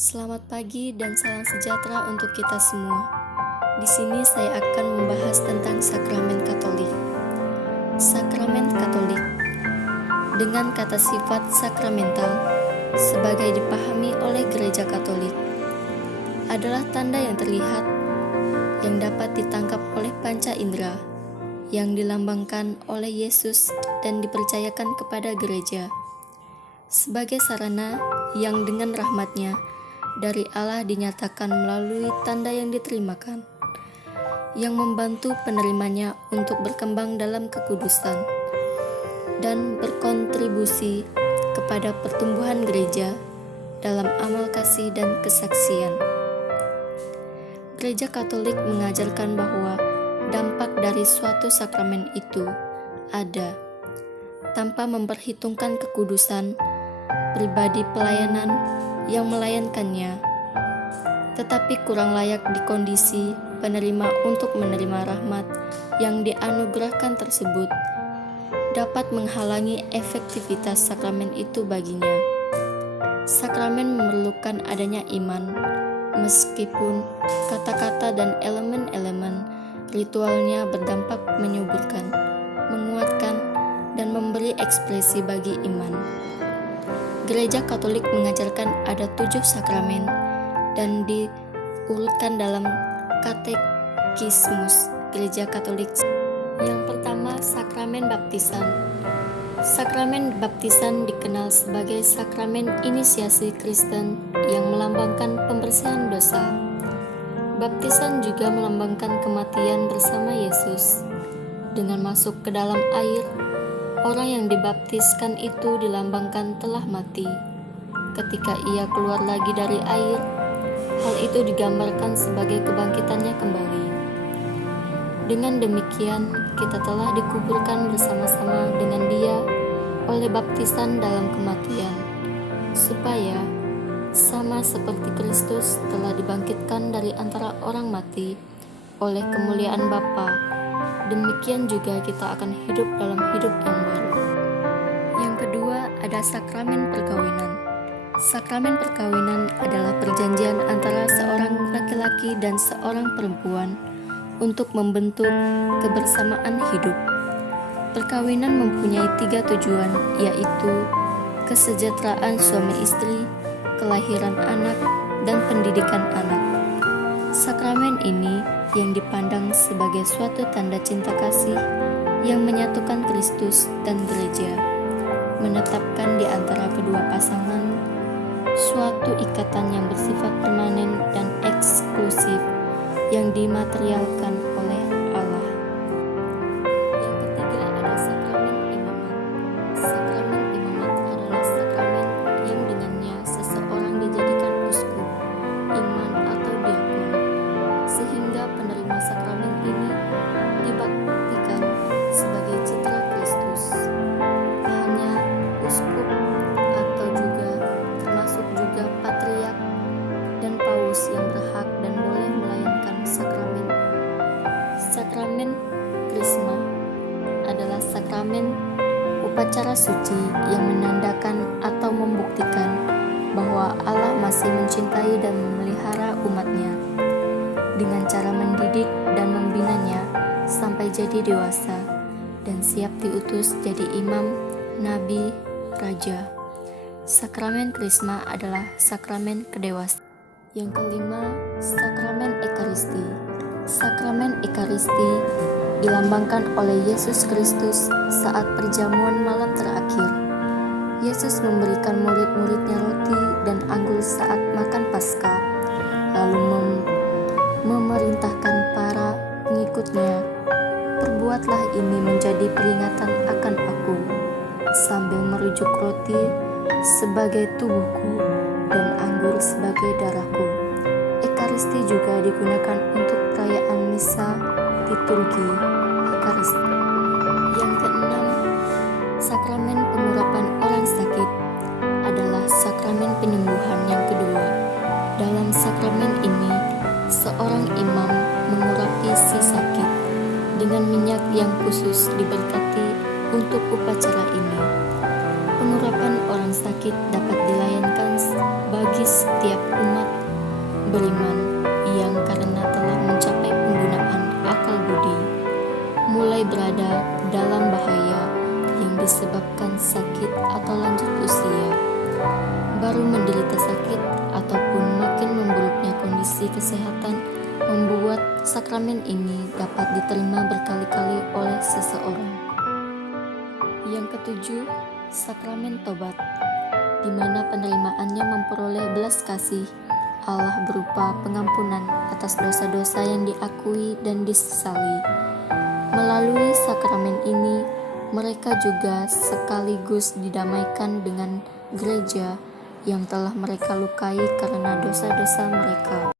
Selamat pagi dan salam sejahtera untuk kita semua. Di sini saya akan membahas tentang sakramen Katolik. Sakramen Katolik dengan kata sifat sakramental sebagai dipahami oleh Gereja Katolik adalah tanda yang terlihat yang dapat ditangkap oleh panca indera yang dilambangkan oleh Yesus dan dipercayakan kepada gereja sebagai sarana yang dengan rahmat-Nya dari Allah dinyatakan melalui tanda yang diterimakan, yang membantu penerimanya untuk berkembang dalam kekudusan dan berkontribusi kepada pertumbuhan gereja dalam amal kasih dan kesaksian. Gereja Katolik mengajarkan bahwa dampak dari suatu sakramen itu ada, tanpa memperhitungkan kekudusan pribadi pelayanan yang melayankannya, tetapi kurang layak di kondisi penerima untuk menerima rahmat yang dianugerahkan tersebut, dapat menghalangi efektivitas sakramen itu baginya. Sakramen memerlukan adanya iman, meskipun kata-kata dan elemen-elemen ritualnya berdampak menyuburkan, menguatkan, dan memberi ekspresi bagi iman. Gereja Katolik mengajarkan ada 7 sakramen dan diurutkan dalam Katekismus Gereja Katolik. Yang pertama, sakramen baptisan. Sakramen baptisan dikenal sebagai sakramen inisiasi Kristen yang melambangkan pembersihan dosa. Baptisan juga melambangkan kematian bersama Yesus. Dengan masuk ke dalam air, orang yang dibaptiskan itu dilambangkan telah mati. Ketika ia keluar lagi dari air, hal itu digambarkan sebagai kebangkitannya kembali. Dengan demikian, kita telah dikuburkan bersama-sama dengan Dia oleh baptisan dalam kematian, supaya sama seperti Kristus telah dibangkitkan dari antara orang mati oleh kemuliaan Bapa, demikian juga kita akan hidup dalam hidup yang baru. Yang kedua, ada sakramen perkawinan. Sakramen perkawinan adalah perjanjian antara seorang laki-laki dan seorang perempuan untuk membentuk kebersamaan hidup. Perkawinan mempunyai 3 tujuan, yaitu kesejahteraan suami istri, kelahiran anak, dan pendidikan anak. Sakramen ini yang dipandang sebagai suatu tanda cinta kasih yang menyatukan Kristus dan gereja, menetapkan di antara kedua pasangan suatu ikatan yang bersifat permanen dan eksklusif yang dimaterialkan oleh Allah. Yang ketiga, ada sakramen imamat. Sakramen imamat adalah sakramen yang dengannya seseorang dijadikan uskup, imam, atau diakon, sehingga penerima sakramen ini dibaktikan sebagai citra Kristus. Hanya uskup atau juga termasuk juga patriark dan paus yang berhak dan boleh melayankan sakramen. Sakramen Krisma adalah sakramen upacara suci yang menandakan atau membuktikan bahwa Allah masih mencintai dan memelihara umatnya dengan cara mendidik dan membinanya sampai jadi dewasa dan siap diutus jadi imam, nabi, raja. Sakramen Krisma adalah sakramen kedewasaan. Yang kelima, sakramen Ekaristi. Sakramen Ekaristi dilambangkan oleh Yesus Kristus saat perjamuan malam terakhir. Yesus memberikan murid-muridnya roti dan anggur saat makan Paskah, lalu memerintahkan para pengikutnya, "Perbuatlah ini menjadi peringatan akan aku," sambil merujuk roti sebagai tubuhku dan anggur sebagai darahku. Ekaristi juga digunakan untuk perayaan misa liturgi Ekaristi. Yang keenam, sakramen pengurapan orang sakit adalah sakramen penyembuhan yang kedua. Dalam sakramen ini, seorang imam mengurapi si sakit dengan minyak yang khusus diberkati untuk upacara ini. Pengurapan orang sakit dapat dilayankan bagi setiap umat beriman yang karena telah mencapai penggunaan akal budi, mulai berada dalam bahaya yang disebabkan sakit atau lanjut usia, baru menderita sakit ataupun makin memburuknya kondisi kesehatan, membuat sakramen ini dapat diterima berkali-kali oleh seseorang. Yang ketujuh, sakramen tobat, di mana penerimaannya memperoleh belas kasih Allah berupa pengampunan atas dosa-dosa yang diakui dan disesali. Melalui sakramen ini, mereka juga sekaligus didamaikan dengan gereja yang telah mereka lukai karena dosa-dosa mereka.